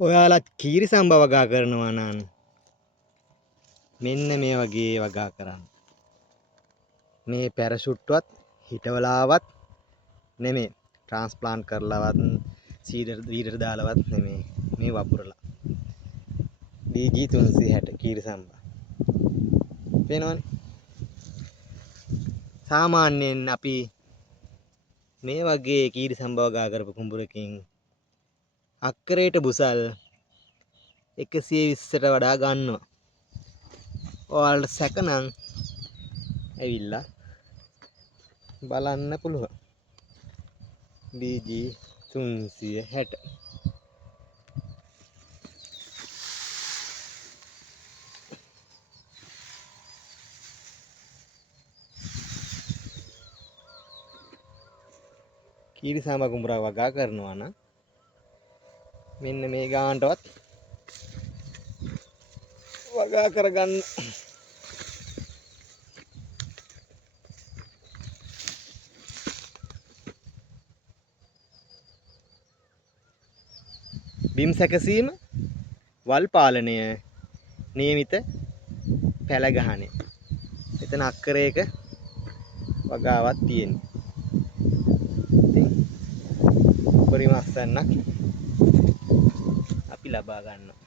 ඔයාලත් කීරි සම්බ වගා කරනවා නම් මෙන්න මේ වගේ වගා කරන්න. මේ පැරෂුට්වත් හිටවලාවත් නෙමෙයි. ට්‍රාන්ස්ප්ලාන්ට් කරලාවත් සීඩර් දාලවත් නෙමෙයි. මේ වපුරලා. BG 360 කීරි සම්බ. පේනවනේ. සාමාන්‍යයෙන් අපි මේ වගේ කීරි සම්බ වගා කරපු කුඹුරකින් අක්කරේට බුසල් 120ට වඩා ගන්නවා. ඔයාලට සැකනම් ඇවිල්ලා බලන්න පුළුවන්. BG 360. කීරි සම්බ කුඹුරක් වගා කරනවා නම් මෙන්න මේ ගානටවත් වගා කරගන්න. බිම් සැකසීම, වල් පාලනය, නියමිත පැල ගහණය. එතන අක්කරයක වගාවක් තියෙනවා. ඉතින් උපරිම අස්වැන්නක් අපි ලබා ගන්නවා.